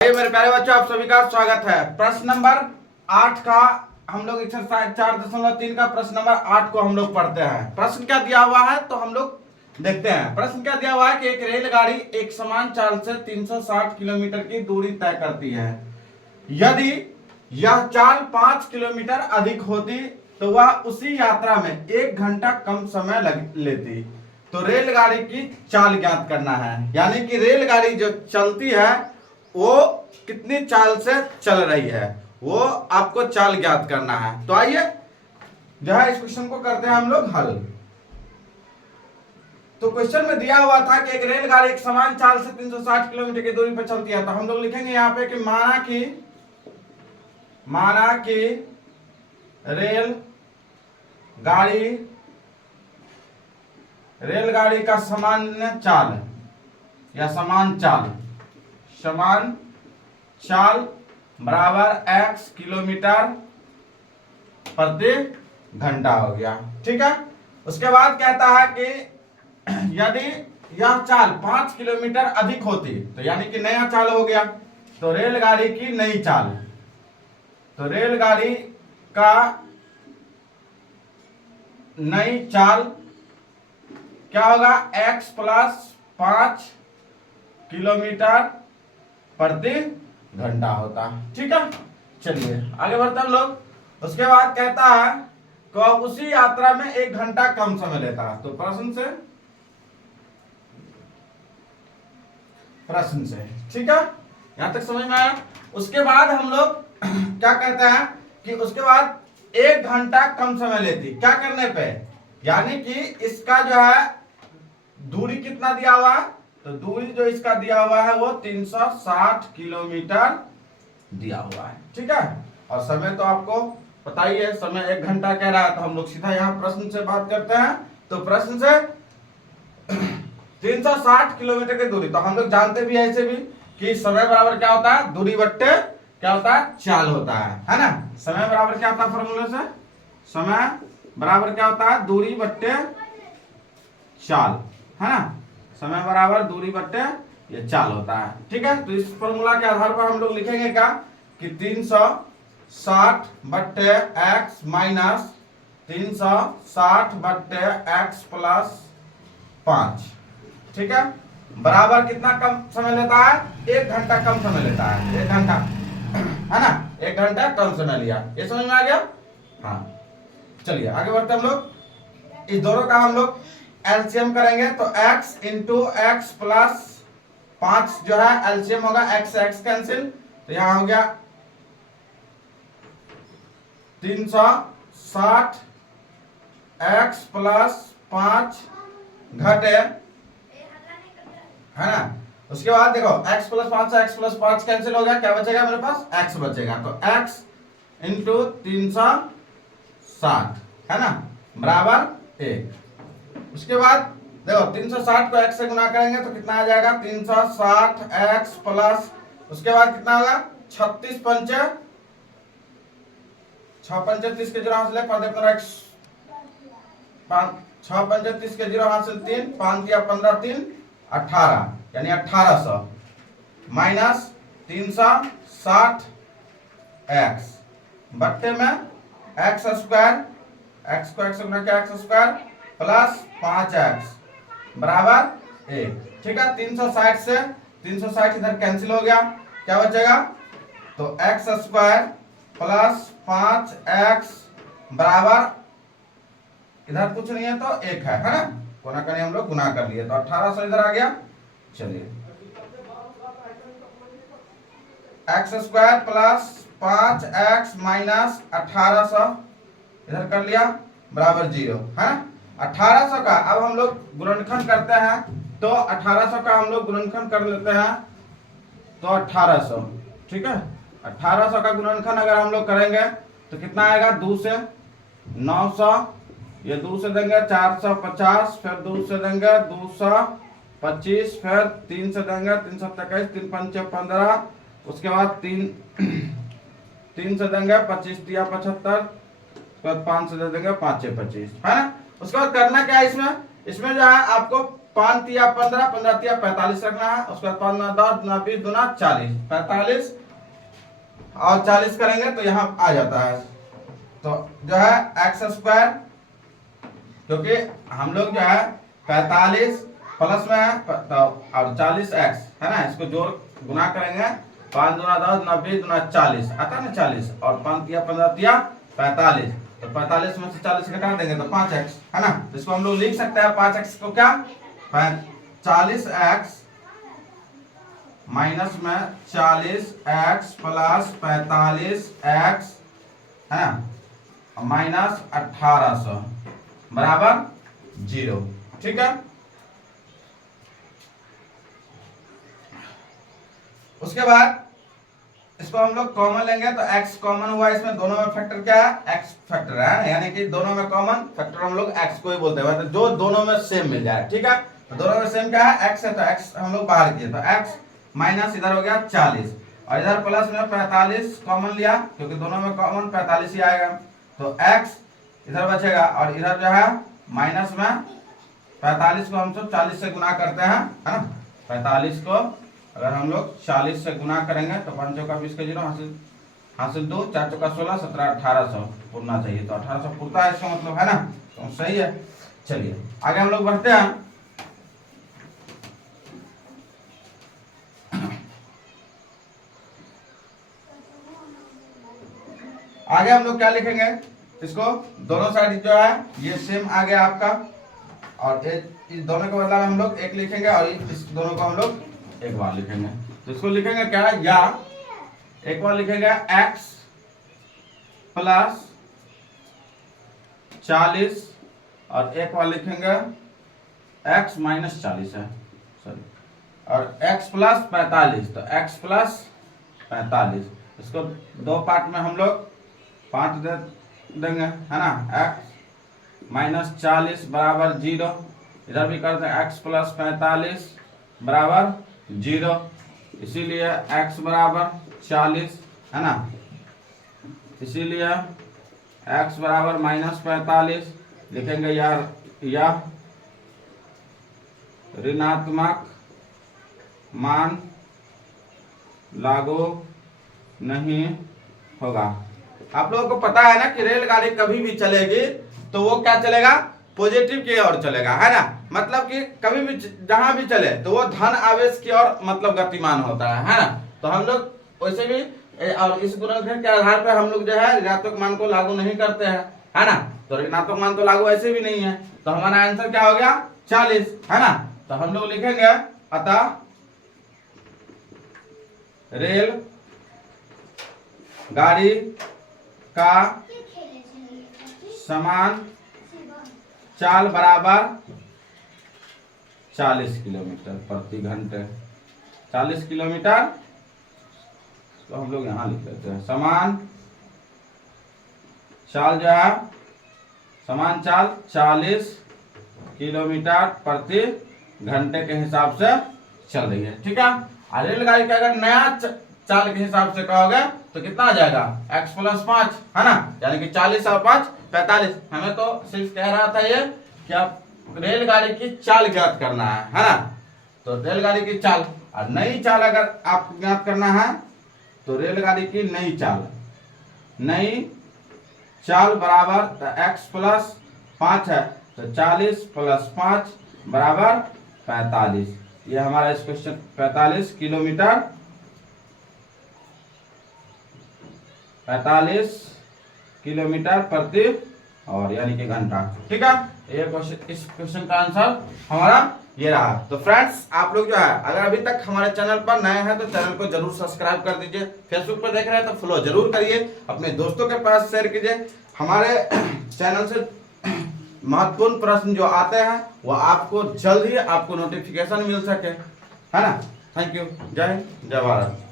मेरे प्यारे बच्चों, आप सभी का स्वागत है। प्रश्न नंबर 8 का हम लोग एक्सरसाइज 4.3 का प्रश्न नंबर 8 को हम लोग पढ़ते हैं। प्रश्न क्या दिया हुआ है तो हम लोग देखते हैं। प्रश्न क्या दिया हुआ है कि एक रेलगाड़ी एक समान चाल से 360 किलोमीटर की दूरी तय करती है। यदि यह चाल 5 किलोमीटर अधिक होती तो वह उसी यात्रा में 1 घंटा कम समय लेती। तो रेलगाड़ी की चाल ज्ञात करना है, यानी कि रेलगाड़ी जो चलती है वो कितनी चाल से चल रही है, वो आपको चाल ज्ञात करना है। तो आइए जो है इस क्वेश्चन को करते हैं हम लोग हल। तो क्वेश्चन में दिया हुआ था कि एक रेलगाड़ी एक समान चाल से 360 किलोमीटर की दूरी पर चलती है। तो हम लोग लिखेंगे यहाँ पे कि माना कि रेलगाड़ी का सामान्य चाल या समान चाल बराबर x किलोमीटर प्रति घंटा हो गया। ठीक है। उसके बाद कहता है कि यदि यह चाल 5 किलोमीटर अधिक होती तो यानी कि नया चाल हो गया, तो रेलगाड़ी की नई चाल, तो रेलगाड़ी का नई चाल क्या होगा, x प्लस 5 किलोमीटर प्रति घंटा होता। ठीक है। चलिए आगे बढ़ते हम लोग। उसके बाद कहता है कि उसी यात्रा में 1 घंटा कम समय लेता है। तो प्रश्न से ठीक है, यहां तक समझ में आया। उसके बाद हम लोग क्या कहते हैं कि उसके बाद 1 घंटा कम समय लेती, क्या करने पे, यानी कि इसका जो है दूरी कितना दिया हुआ है, तो दूरी जो इसका दिया हुआ है वो 360 किलोमीटर दिया हुआ है। ठीक है। और समय तो आपको पता ही है, समय 1 घंटा कह रहा है। तो हम लोग सीधा यहाँ प्रश्न से बात करते हैं। तो प्रश्न से 360 किलोमीटर की दूरी, तो हम लोग जानते भी ऐसे भी कि समय बराबर क्या होता है, दूरी बट्टे क्या होता है, चाल होता है ना। समय बराबर क्या होता है, फॉर्मूले से समय बराबर क्या होता है, दूरी बट्टे चाल, है ना। समय बराबर दूरी बट्टे ये चाल होता है। ठीक है। तो इस फॉर्मूला के आधार पर हम लोग लिखेंगे क्या कि 360 बट्टे x माइनस 360 बट्टे x प्लस 5। ठीक है। बराबर कितना कम समय लेता है, 1 घंटा कम समय लेता है, 1 घंटा, है ना, 1 घंटा कम समय लिया। ये समझ में आ गया। हाँ चलिए आगे बढ़ते हम लोग। इस दोनों का हम लोग एलसीएम करेंगे। तो x इंटू एक्स प्लस 5 जो है एलसीएम होगा, x कैंसिल, तो यहां हो गया 360 x प्लस 5 घटे, है ना। उसके बाद देखो x प्लस 5 से x प्लस 5 कैंसिल हो गया, क्या बचेगा मेरे पास, x बचेगा। तो x इंटू 360, है ना, बराबर 1। उसके बाद देखो 360 को x से गुना करेंगे तो कितना आ जाएगा, 360 x प्लस, उसके बाद कितना होगा, 36 पंचे 6 पंचे 30 के 0 हासिल है, 5 x 6 पंचे 30 के 0 हासिल 3, 5 दिया 15 3 18, यानी 1800 माइनस 360 x बट्टे में x स्क्वायर, x को x गुना किया x स्क्वायर प्लस 5x बराबर 1। ठीक है। 360 से 360 इधर कैंसिल हो गया, क्या बचेगा, तो x स्क्वायर प्लस 5x बराबर, इधर कुछ नहीं है तो 1 है ना, कोना कने हम लोग गुना कर लिए, तो 1800 इधर आ गया। चलिए x square plus 5x minus 1800 इधर कर लिया बराबर 0, है ना। 1800 का अब हम लोग गुणनखंड करते हैं, तो 1800 का हम लोग गुणनखंड कर लेते हैं, तो 1800, ठीक है। 1800 का गुणनखंड अगर हम लोग करेंगे तो कितना आएगा, 2 से 900, ये 2 से देंगे 450, फिर 2 से देंगे 225, फिर 3 से देंगे 321, 3 पंचे 15, उसके बाद 3 से देंगे 25 दिया 75, उसके बाद 5 से दे देंगे 5 से 25, है ना। उसके बाद करना क्या है, इसमें जो है आपको 5 तिया 15, 15 तिया 45 रखना है। उसके बाद 5 10 गुना 20 गुना 40, 45 और 40 करेंगे तो यहाँ आ जाता है। तो जो है एक्स स्क्वायर, क्योंकि हम लोग जो है 45 प्लस में है तो और 40 एक्स है ना, इसको जोड़ गुना करेंगे 5 गुना 10 गुना 20 गुना 40 आता है ना 40, और 5 तिया 15 तिया 45, तो 45 में से 40 घटा देंगे तो 5x है ना। तो इसको हम लोग लिख सकते हैं 5x को क्या 40x माइनस में 40x प्लस 45x है ना माइनस 1800 बराबर 0। ठीक है, उसके बाद इसको हम लोग कॉमन लेंगे तो x कॉमन हुआ, इसमें दोनों में फैक्टर क्या है x फैक्टर है, यानी कि दोनों में कॉमन फैक्टर हम लोग x को ही बोलते हैं, तो जो दोनों में सेम मिल जाए। ठीक है, तो दोनों में सेम क्या है x है, तो x हम लोग बाहर किए तो x माइनस इधर हो गया 40 और इधर प्लस में 45 कॉमन लिया क्योंकि दोनों में कॉमन 45 ही आएगा, तो x इधर बचेगा और इधर जो है माइनस में 45 को हम सब 40 से गुना करते हैं है ना। 45 को अगर हम लोग 40 से गुना करेंगे तो 5 चौका 20 का 0 हासिल 2 4 चौका 16 17 1800 पूरना चाहिए, तो 1800 पूरता है इसका मतलब है ना, तो सही है। चलिए आगे हम लोग बढ़ते हैं। आगे हम लोग क्या लिखेंगे, इसको दोनों साइड जो है ये सेम आ गया आपका, और इस दोनों के बदला में हम लोग एक लिखेंगे और इस दोनों को हम लोग एक बार लिखेंगे, तो इसको लिखेंगे क्या, या एक बार लिखेंगे x प्लस 40 और एक बार लिखेंगे x माइनस 40 है सॉरी, और x प्लस 45, तो x प्लस 45, इसको दो पार्ट में हम लोग 5 दे देंगे है ना। x माइनस 40 बराबर 0, इधर भी करते हैं x प्लस 45 बराबर 0, इसीलिए x बराबर 40 है ना, इसीलिए x बराबर माइनस 45 लिखेंगे यार, यह ऋणात्मक मान लागू नहीं होगा। आप लोगों को पता है ना कि रेलगाड़ी कभी भी चलेगी तो वो क्या चलेगा, पॉजिटिव की ओर चलेगा है ना, मतलब कि कभी भी जहां भी चले तो वो धन आवेश की ओर मतलब गतिमान होता है ना। तो हम लोग वैसे भी और इस गुणनखंड के आधार पर हम लोग जो है ऋणात्मक मान को लागू नहीं करते हैं है ना, तो ऋणात्मक मान तो लागू ऐसे भी नहीं है, तो हमारा आंसर क्या हो गया 40 है ना। तो हम लोग लिखेंगे अतः रेल गाड़ी का समान चाल बराबर 40 किलोमीटर प्रति घंटे, 40 किलोमीटर, तो हम लोग यहाँ लिख लेते हैं समान चाल जो है, समान चाल 40 किलोमीटर प्रति घंटे के हिसाब से चल रही है। ठीक है, और रेलगाड़ी का अगर नया चाल के हिसाब से कहोगे तो कितना आ जाएगा x प्लस 5 है ना, यानी कि 40 और 5 45। हमें तो सिर्फ कह रहा था ये कि आप रेलगाड़ी की चाल ज्ञात करना है ना, तो रेलगाड़ी की चाल और नई चाल अगर आप ज्ञात करना है तो रेलगाड़ी की नई चाल बराबर x प्लस 5 है, तो 40 प्लस 5 बराबर 45। ये हमारा इस क्वेश्चन 45 किलोमीटर 45 किलोमीटर प्रति और यानी कि घंटा। ठीक है, ये क्वेश्चन, इस क्वेश्चन का आंसर हमारा ये रहा। तो फ्रेंड्स आप लोग जो है अगर अभी तक हमारे चैनल पर नए हैं तो चैनल को जरूर सब्सक्राइब कर दीजिए, फेसबुक पर देख रहे हैं तो फॉलो जरूर करिए, अपने दोस्तों के पास शेयर कीजिए। हमारे चैनल से महत्वपूर्ण प्रश्न जो आते हैं वो आपको जल्द ही आपको नोटिफिकेशन मिल सके है ना। थैंक यू, जय हिंद, जय भारत।